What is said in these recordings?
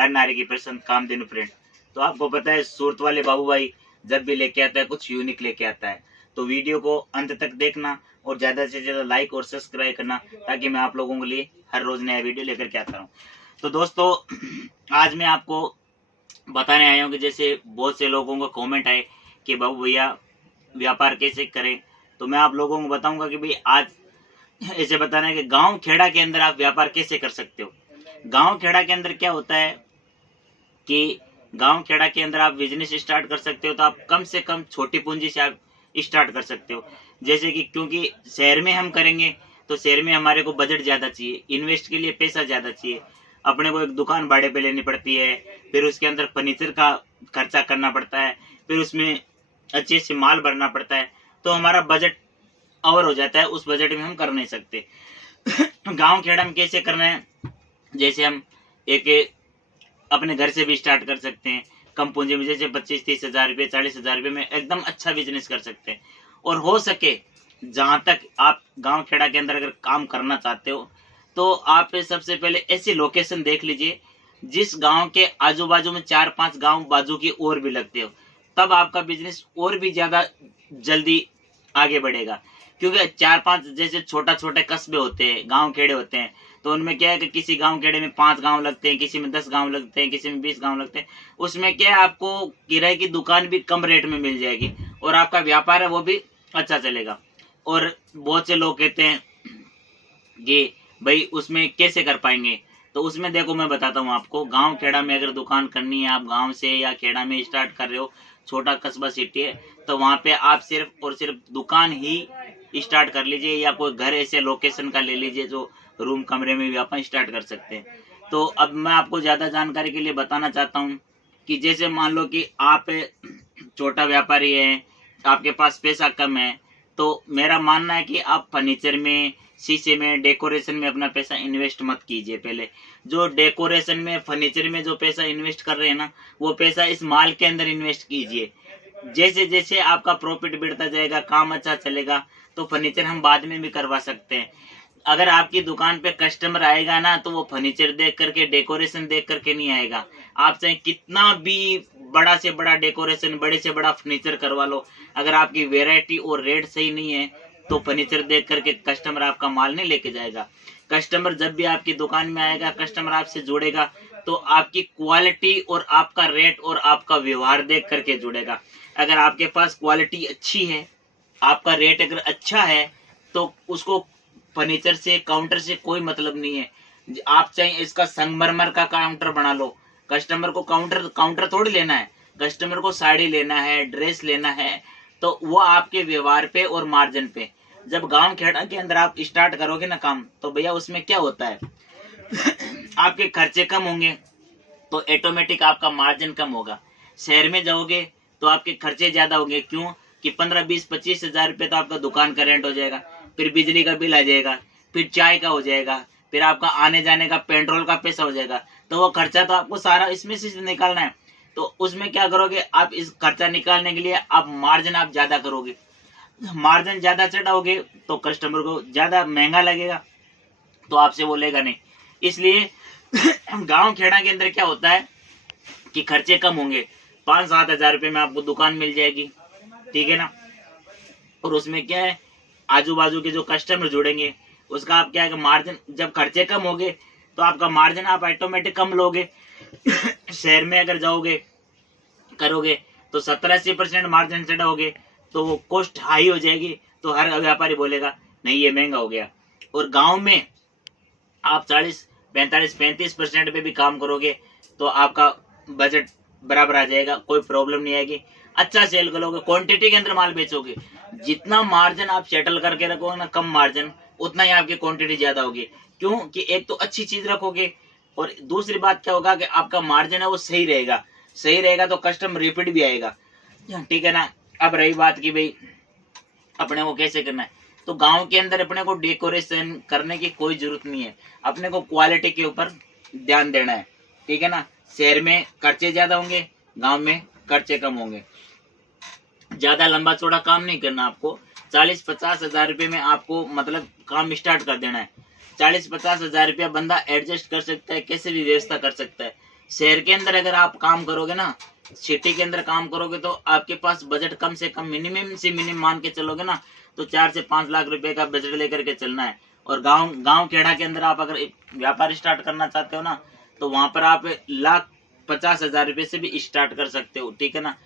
हर नारी की पसंद कामधेनु प्रिंट। तो आपको पता है सूरत वाले बाबू भाई जब भी लेके आता है कुछ यूनिक लेके आता है, तो वीडियो को अंत तक देखना और ज्यादा से ज्यादा लाइक और सब्सक्राइब करना, ताकि मैं आप लोगों के लिए हर रोज नया वीडियो लेकर के आता हूँ। तो दोस्तों आज मैं आपको बताने आया हूँ कि जैसे बहुत से लोगों को कमेंट आए कि बाबू भैया व्यापार कैसे करें, तो मैं आप लोगों को बताऊंगा कि भाई आज ऐसे बताना है कि गांव खेड़ा के अंदर आप व्यापार कैसे कर सकते हो। गांव खेड़ा के अंदर क्या होता है कि गांव खेड़ा के अंदर आप बिजनेस स्टार्ट कर सकते हो, तो आप कम से कम छोटी पूंजी से आप स्टार्ट कर सकते हो। जैसे कि क्योंकि शहर में हम करेंगे तो शहर में हमारे को बजट ज्यादा चाहिए, इन्वेस्ट के लिए पैसा ज्यादा चाहिए, अपने को एक दुकान भाड़े पे लेनी पड़ती है, फिर उसके अंदर फर्नीचर का खर्चा करना पड़ता है, फिर उसमें अच्छे से माल भरना पड़ता है, तो हमारा बजट ओवर हो जाता है, उस बजट में हम कर नहीं सकते। गांव खेड़ा में कैसे करना है, जैसे हम एक अपने घर से भी स्टार्ट कर सकते हैं कम पूंजी में, जैसे 25-30 हजार रुपये 40 हजार रुपये में एकदम अच्छा बिजनेस कर सकते हैं। और हो सके जहां तक आप गांव खेड़ा के अंदर अगर काम करना चाहते हो तो आप सबसे पहले ऐसी लोकेशन देख लीजिए जिस गांव के आजू बाजू में 4-5 गांव बाजू की और भी लगते हो, तब आपका बिजनेस और भी ज्यादा जल्दी आगे बढ़ेगा। क्योंकि 4-5 जैसे छोटा छोटे कस्बे होते हैं, गांव खेड़े होते हैं, तो उनमें क्या है कि किसी गांव खेड़े में 5 गांव लगते हैं, किसी में 10 गांव लगते हैं, किसी में 20 गांव लगते हैं। उसमें क्या है आपको किराए की दुकान भी कम रेट में मिल जाएगी और आपका व्यापार है वो भी अच्छा चलेगा। और बहुत से लोग कहते हैं कि भाई उसमें कैसे कर पाएंगे, तो उसमें देखो मैं बताता हूँ आपको। गांव खेड़ा में अगर दुकान करनी है, आप गांव से या खेड़ा में स्टार्ट कर रहे हो, छोटा कस्बा सिटी है, तो वहां पे आप सिर्फ और सिर्फ दुकान ही स्टार्ट कर लीजिए, या कोई घर ऐसे लोकेशन का ले लीजिए जो रूम कमरे में भी अपन स्टार्ट कर सकते हैं। तो अब मैं आपको ज्यादा जानकारी के लिए बताना चाहता हूँ कि जैसे मान लो कि आप छोटा व्यापारी है, आपके पास पैसा कम है, तो मेरा मानना है कि आप फर्नीचर में, शीशे में, डेकोरेशन में अपना पैसा इन्वेस्ट मत कीजिए। पहले जो डेकोरेशन में, फर्नीचर में जो पैसा इन्वेस्ट कर रहे हैं ना, वो पैसा इस माल के अंदर इन्वेस्ट कीजिए। जैसे जैसे आपका प्रॉफिट बढ़ता जाएगा, काम अच्छा चलेगा, तो फर्नीचर हम बाद में भी करवा सकते हैं। अगर आपकी दुकान पे कस्टमर आएगा ना, तो वो फर्नीचर देख करके, डेकोरेशन देख करके नहीं आएगा। आप चाहे कितना भी बड़ा से बड़ा डेकोरेशन, बड़े से बड़ा फर्नीचर करवा लो, अगर आपकी वेराइटी और रेट सही नहीं है तो फर्नीचर देख करके कस्टमर आपका माल नहीं लेके जाएगा। कस्टमर जब भी आपकी दुकान में आएगा, कस्टमर आपसे जुड़ेगा, तो आपकी क्वालिटी और आपका रेट और आपका व्यवहार देख करके जुड़ेगा। अगर आपके पास क्वालिटी अच्छी है, आपका रेट अगर अच्छा है, तो उसको फर्नीचर से, काउंटर से कोई मतलब नहीं है। आप चाहे इसका संगमरमर का काउंटर बना लो, कस्टमर को काउंटर थोड़ी लेना है, कस्टमर को साड़ी लेना है, ड्रेस लेना है, तो वो आपके व्यवहार पे और मार्जिन पे। जब गांव खेड़ा के अंदर आप स्टार्ट करोगे ना काम, तो भैया उसमें क्या होता है आपके खर्चे कम होंगे तो ऑटोमेटिक आपका मार्जिन कम होगा। शहर में जाओगे तो आपके खर्चे ज्यादा होंगे, क्यों कि 15-20-25 हजार रुपये तो आपका दुकान का रेंट हो जाएगा, फिर बिजली का बिल आ जाएगा, फिर चाय का हो जाएगा, फिर आपका आने जाने का पेट्रोल का पैसा हो जाएगा, तो वो खर्चा तो आपको सारा इसमें से निकालना है। तो उसमें क्या करोगे आप, इस खर्चा निकालने के लिए आप मार्जिन आप ज्यादा करोगे, मार्जिन ज्यादा चढ़ाओगे तो कस्टमर को ज्यादा महंगा लगेगा, तो आपसे वो लेगा नहीं। इसलिए गांव खेड़ा के अंदर क्या होता है कि खर्चे कम होंगे, 5-7 हजार रुपये में आपको दुकान मिल जाएगी, ठीक है ना। और उसमें क्या है, आजू बाजू के जो कस्टमर जुड़ेंगे उसका आप क्या है कि मार्जिन, जब खर्चे कम होंगे तो आपका मार्जिन आप ऑटोमेटिक कम लोगे। शहर में अगर जाओगे करोगे तो 70-80% मार्जिन चढ़ाओगे, तो वो कॉस्ट हाई हो जाएगी, तो हर व्यापारी बोलेगा नहीं ये महंगा हो गया। और गांव में आप 40-45-35% पे भी काम करोगे तो आपका बजट बराबर आ जाएगा, कोई प्रॉब्लम नहीं आएगी। अच्छा सेल करोगे, क्वांटिटी के अंदर माल बेचोगे, जितना मार्जिन आप सेटल करके रखोगे ना, कम मार्जिन, उतना ही आपकी क्वांटिटी ज्यादा होगी। क्यों कि एक तो अच्छी चीज रखोगे, और दूसरी बात क्या होगा कि आपका मार्जिन है वो सही रहेगा, सही रहेगा तो कस्टमर रिपीट भी आएगा, ठीक है ना। अब रही बात की भाई अपने को कैसे करना है, तो गांव के अंदर अपने को डेकोरेशन करने की कोई जरूरत नहीं है, अपने को क्वालिटी के ऊपर ध्यान देना है, ठीक है ना। शहर में खर्चे ज्यादा होंगे, गांव में खर्चे कम होंगे। ज्यादा लंबा चौड़ा काम नहीं करना आपको, 40-50 हजार रुपये में आपको मतलब काम स्टार्ट कर देना है। 40-50 हजार रुपया बंदा एडजस्ट कर सकता है, कैसे भी व्यवस्था कर सकता है। शहर के अंदर अगर आप काम करोगे ना, सिटी के अंदर काम करोगे, तो आपके पास बजट कम से कम मिनिमम से मिनिमम मान के चलोगे ना, तो 4 से 5 लाख रुपए का बजट लेकर के चलना है। और गांव खेड़ा के अंदर आप अगर व्यापार स्टार्ट करना चाहते हो ना, तो वहां पर आप 1,50,000 रुपए से भी स्टार्ट कर सकते हो, ठीक है ना।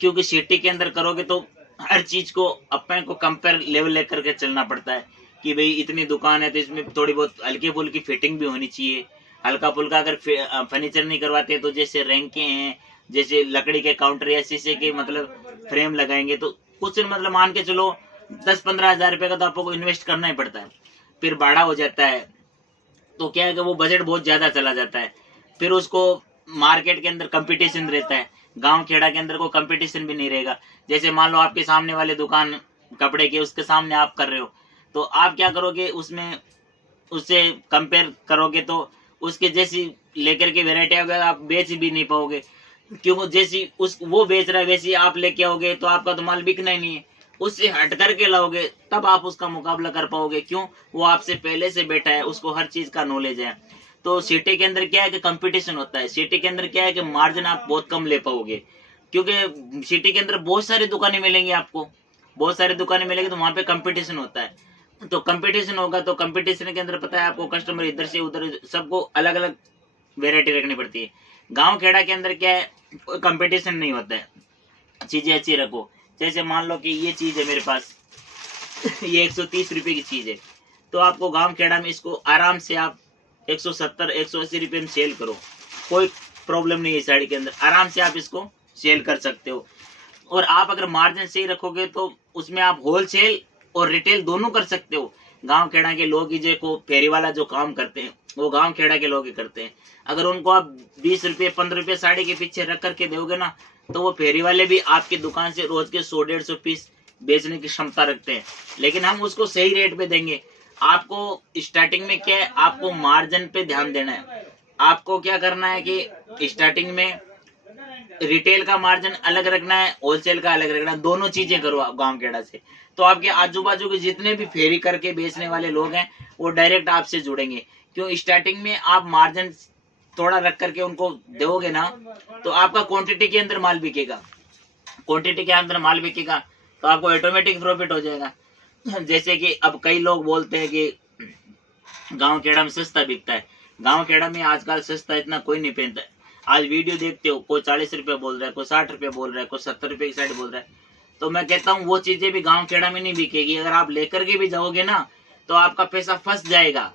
क्योंकि सिटी के अंदर करोगे तो हर चीज को अपने को कंपेयर लेवल लेकर के चलना पड़ता है कि भाई इतनी दुकान है तो इसमें थोड़ी बहुत हल्की फुल्की फिटिंग भी होनी चाहिए। हल्का फुल्का अगर फर्नीचर नहीं करवाते तो जैसे रैंके हैं, जैसे लकड़ी के काउंटर या शीशे के मतलब फ्रेम लगाएंगे, तो कुछ मतलब मान के चलो 10-15 हजार रुपए का तो आपको इन्वेस्ट करना ही पड़ता है। फिर भाड़ा हो जाता है, तो क्या है कि वो बजट बहुत ज्यादा चला जाता है। फिर उसको मार्केट के अंदर कंपटीशन रहता है, गांव खेड़ा के अंदर कोई कंपटीशन भी नहीं रहेगा। जैसे मान लो आपके सामने वाले दुकान कपड़े के, उसके सामने आप कर रहे हो, तो आप क्या करोगे, उसमें उससे कंपेयर करोगे तो उसके जैसी लेकर के वेरायटी अगर आप बेच भी नहीं पाओगे, क्योंकि जैसी उस वो बेच रहा है वैसी आप लेके आओगे तो आपका तो माल बिकना ही नहीं है। उससे हट करके लाओगे तब आप उसका मुकाबला कर पाओगे, क्यों, वो आपसे पहले से बैठा है, उसको हर चीज का नॉलेज है। तो सिटी के अंदर क्या है कि कंपटीशन होता है। सिटी के अंदर क्या है कि मार्जिन आप बहुत कम ले पाओगे, क्योंकि सिटी के अंदर बहुत सारी दुकानें मिलेंगी, आपको बहुत सारी दुकानें मिलेंगी, तो वहां पे कंपटीशन होता है। तो कंपटीशन होगा तो कंपटीशन के अंदर पता है आपको कस्टमर इधर से उधर सबको अलग अलग वेरायटी रखनी पड़ती है। गांव खेड़ा के अंदर क्या है, कोई कंपटीशन नहीं होता है, चीजें अच्छी रखो। जैसे मान लो कि ये चीज है मेरे पास ये 130 रुपए की चीज है, तो आपको गांव खेड़ा में इसको आराम से आप 170-180 रुपए में सेल करो, कोई प्रॉब्लम नहीं है। साड़ी के अंदर आराम से आप इसको सेल कर सकते हो। और आप अगर मार्जिन सही रखोगे तो उसमें आप होलसेल और रिटेल दोनों कर सकते हो। गांव खेड़ा के लोग ही जो फेरी वाला जो काम करते हैं वो गांव खेड़ा के लोग ही करते हैं। अगर उनको आप 20 रुपए 15 रुपए साड़ी के पीछे रख करके दोगे ना, तो वो फेरी वाले भी आपकी दुकान से रोज के 100-150 पीस बेचने की क्षमता रखते हैं। लेकिन हम उसको सही रेट पे देंगे। आपको स्टार्टिंग में क्या है, आपको मार्जिन पे ध्यान देना है। आपको क्या करना है कि स्टार्टिंग में रिटेल का मार्जिन अलग रखना है, होलसेल का अलग रखना है, दोनों चीजें करो आप गांव खेड़ा से। तो आपके आजू बाजू के जितने भी फेरी करके बेचने वाले लोग हैं वो डायरेक्ट आपसे जुड़ेंगे। क्यों, स्टार्टिंग में आप मार्जिन थोड़ा रख करके उनको दोगे ना, तो आपका क्वांटिटी के अंदर माल बिकेगा, क्वांटिटी के अंदर माल बिकेगा तो आपको ऑटोमेटिक प्रॉफिट हो जाएगा। जैसे कि अब कई लोग बोलते हैं कि गांव खेड़ा में सस्ता बिकता है। गांव खेड़ा में आजकल सस्ता इतना कोई नहीं पहनता है। आज वीडियो देखते हो, कोई 40 रुपए बोल रहा है, कोई 60 रुपए बोल रहा है, कोई 70 रुपए की साड़ी बोल रहा है। तो मैं कहता हूँ वो चीजें भी गांव खेड़ा में नहीं बिकेगी। अगर आप लेकर के भी जाओगे ना, तो आपका पैसा फंस जाएगा,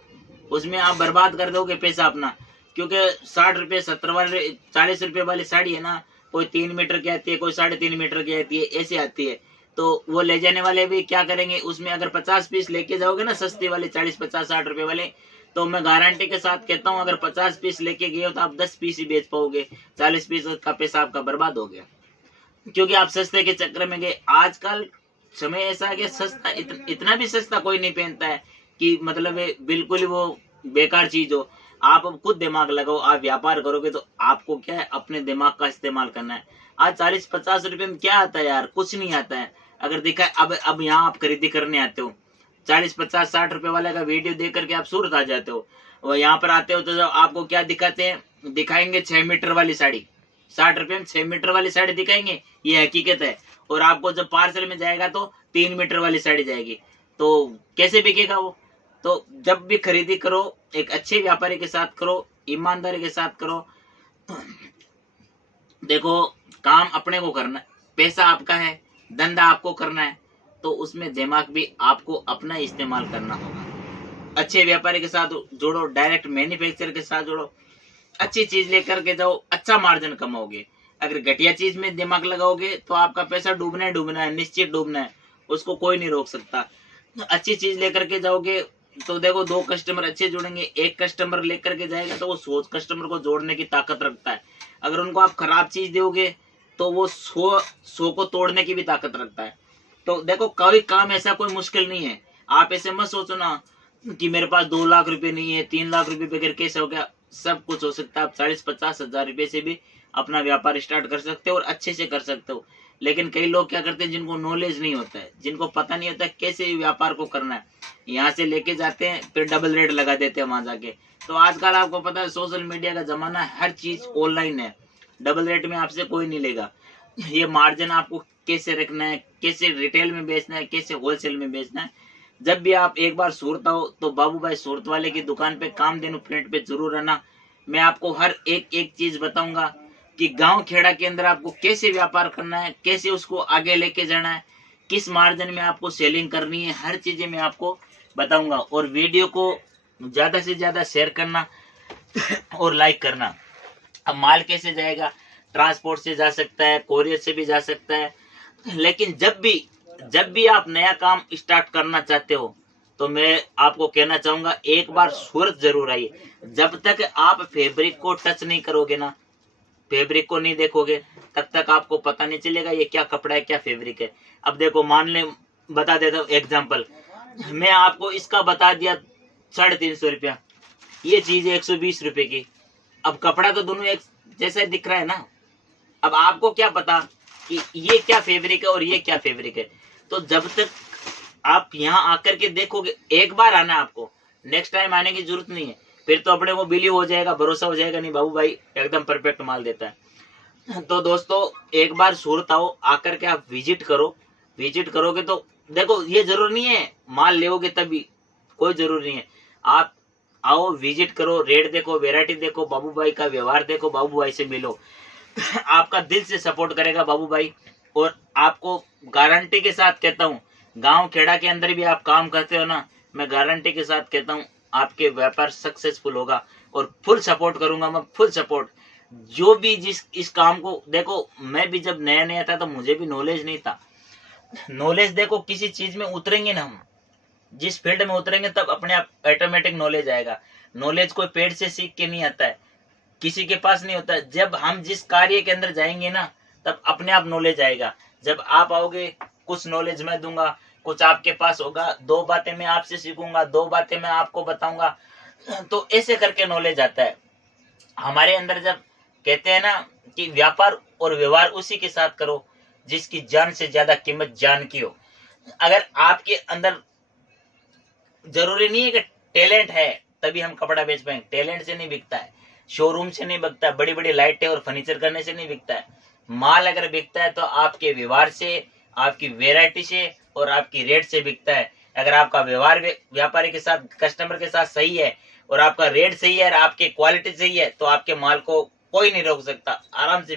उसमें आप बर्बाद कर दोगे पैसा अपना। क्योंकि 60 रुपए 70 वाले 40 रुपए वाली साड़ी है ना, कोई 3 मीटर की आती है, कोई 3.5 मीटर की आती है, ऐसे आती है। तो वो ले जाने वाले भी क्या करेंगे, उसमें अगर 50 पीस लेके जाओगे ना सस्ती वाले 40-50-60 रुपए वाले, तो मैं गारंटी के साथ कहता हूँ अगर 50 पीस लेके गए हो तो आप 10 पीस ही बेच पाओगे, 40 पीस का पैसा आपका बर्बाद हो गया, क्योंकि आप सस्ते के चक्कर में गए। आजकल समय ऐसा है कि सस्ता इतना भी सस्ता कोई नहीं पहनता है कि मतलब बिल्कुल ही वो बेकार चीज हो। आप अब खुद दिमाग लगाओ, आप व्यापार करोगे तो आपको क्या है, अपने दिमाग का इस्तेमाल करना है। आज 40-50 रुपए में क्या आता है यार, कुछ नहीं आता है। अगर देखा अब यहाँ आप खरीदी करने आते हो, 40-50-60 रुपए वाले का वीडियो देख करके आप सूरत आ जाते हो, और यहाँ पर आते हो तो आपको क्या दिखाते हैं, दिखाएंगे 6 मीटर वाली साड़ी, 60 रुपए में 6 मीटर वाली साड़ी दिखाएंगे, ये हकीकत है। और आपको जब पार्सल में जाएगा तो 3 मीटर वाली साड़ी जाएगी, तो कैसे बिकेगा वो। तो जब भी खरीदी करो एक अच्छे व्यापारी के साथ करो, ईमानदारी के साथ करो। देखो, काम अपने को करना है, पैसा आपका है, धंधा आपको करना है, तो उसमें दिमाग भी आपको अपना इस्तेमाल करना होगा। अच्छे व्यापारी के साथ जोड़ो, डायरेक्ट मैन्युफैक्चर के साथ जोड़ो, अच्छी चीज लेकर के जाओ, अच्छा मार्जिन कमाओगे। अगर घटिया चीज में दिमाग लगाओगे तो आपका पैसा डूबना है, निश्चित डूबना है, उसको कोई नहीं रोक सकता। अच्छी चीज लेकर के जाओगे तो देखो 2 कस्टमर अच्छे जुड़ेंगे, एक कस्टमर लेकर के जाएगा तो वो 100 कस्टमर को जोड़ने की ताकत रखता है। अगर उनको आप खराब चीज दोगे तो वो 100 को तोड़ने की भी ताकत रखता है। तो देखो, कोई काम ऐसा कोई मुश्किल नहीं है। आप ऐसे मत सोचो ना कि मेरे पास 2 लाख रुपए नहीं है, 3 लाख रुपए बगैर कैसे हो गया। सब कुछ हो सकता है। आप 40-50 हजार रुपए से भी अपना व्यापार स्टार्ट कर सकते हो और अच्छे से कर सकते हो। लेकिन कई लोग क्या करते हैं, जिनको नॉलेज नहीं होता है, जिनको पता नहीं होता है कैसे व्यापार को करना है, यहाँ से लेके जाते हैं फिर डबल रेट लगा देते हैं वहां जाके। तो आजकल आपको पता है सोशल मीडिया का जमाना है, हर चीज ऑनलाइन है, डबल रेट में आपसे कोई नहीं लेगा। ये मार्जिन आपको कैसे रखना है, कैसे रिटेल में बेचना है, कैसे होलसेल में बेचना है। जब भी आप एक बार सूरत आओ तो बाबू भाई सूरत वाले की दुकान पे कामधेनु प्रिंट पे जरूर आना। मैं आपको हर एक एक चीज बताऊंगा कि गांव खेड़ा के अंदर आपको कैसे व्यापार करना है, कैसे उसको आगे लेके जाना है, किस मार्जिन में आपको सेलिंग करनी है, हर चीजें मैं आपको बताऊंगा। और वीडियो को ज्यादा से ज्यादा शेयर करना और लाइक करना। अब माल कैसे जाएगा, ट्रांसपोर्ट से जा सकता है, कोरियर से भी जा सकता है, लेकिन जब भी आप नया काम स्टार्ट करना चाहते हो तो मैं आपको कहना चाहूंगा एक बार सूरत जरूर आइए। जब तक आप फैब्रिक को टच नहीं करोगे ना, फैब्रिक को नहीं देखोगे, तब तक आपको पता नहीं चलेगा ये क्या कपड़ा है, क्या फैब्रिक है। अब देखो, मान ले, बता देता हूँ एग्जाम्पल, मैं आपको इसका बता दिया 350 रुपया, ये चीज है 120 रुपए की। अब कपड़ा तो दोनों एक जैसा दिख रहा है ना। अब आपको क्या पता कि ये क्या फैब्रिक है और ये क्या फैब्रिक है। तो जब तक आप यहाँ आकर के देखोगे, एक बार आना आपको, नेक्स्ट टाइम आने की जरूरत नहीं है। फिर तो अपने को बिलीव हो जाएगा, भरोसा हो जाएगा, नहीं बाबू भाई एकदम परफेक्ट माल देता है। तो दोस्तों एक बार सूरत आओ, आकर के आप विजिट करो। विजिट करोगे तो देखो, ये जरूर नहीं है माल लेोगे तभी, कोई जरूर नहीं है। आप आओ, विजिट करो, रेट देखो, वेरायटी देखो, बाबू भाई का व्यवहार देखो, बाबू भाई से मिलो। आपका दिल से सपोर्ट करेगा बाबू भाई। और आपको गारंटी के साथ कहता हूँ, गांव खेड़ा के अंदर भी आप काम करते हो ना, मैं गारंटी के साथ कहता हूँ आपके व्यापार सक्सेसफुल होगा। और फुल सपोर्ट करूंगा मैं, फुल सपोर्ट। जो भी जिस इस काम को देखो, मैं भी जब नया नया था तो मुझे भी नॉलेज नहीं था। नॉलेज देखो, किसी चीज में उतरेंगे ना हम, जिस फील्ड में उतरेंगे तब अपने आप ऑटोमेटिक नॉलेज आएगा। नॉलेज कोई पेड़ से सीख के नहीं आता है, किसी के पास नहीं होता है। जब हम जिस कार्य के अंदर जाएंगे ना, तब अपने आप नॉलेज आएगा। जब आप आओगे, कुछ नॉलेज मैं दूंगा, कुछ आपके पास होगा, 2 बातें मैं आपसे सीखूंगा, 2 बातें मैं आपको बताऊंगा, तो ऐसे करके नॉलेज आता है हमारे अंदर। जब कहते हैं ना कि व्यापार और व्यवहार उसी के साथ करो जिसकी जान से ज्यादा कीमत जान की हो। अगर आपके अंदर, जरूरी नहीं है कि टैलेंट है तभी हम कपड़ा बेच पाएंगे, टैलेंट से नहीं बिकता है, शोरूम से नहीं बिकता, बड़ी बड़ी लाइटें और फर्नीचर करने से नहीं बिकता है। माल अगर बिकता है तो आपके व्यवहार से, आपकी वैरायटी से और आपकी रेट से बिकता है। अगर आपका व्यवहार व्यापारी के साथ, कस्टमर के साथ सही है और आपका रेट सही है और आपकी क्वालिटी सही है, तो आपके माल को कोई नहीं रोक सकता, आराम से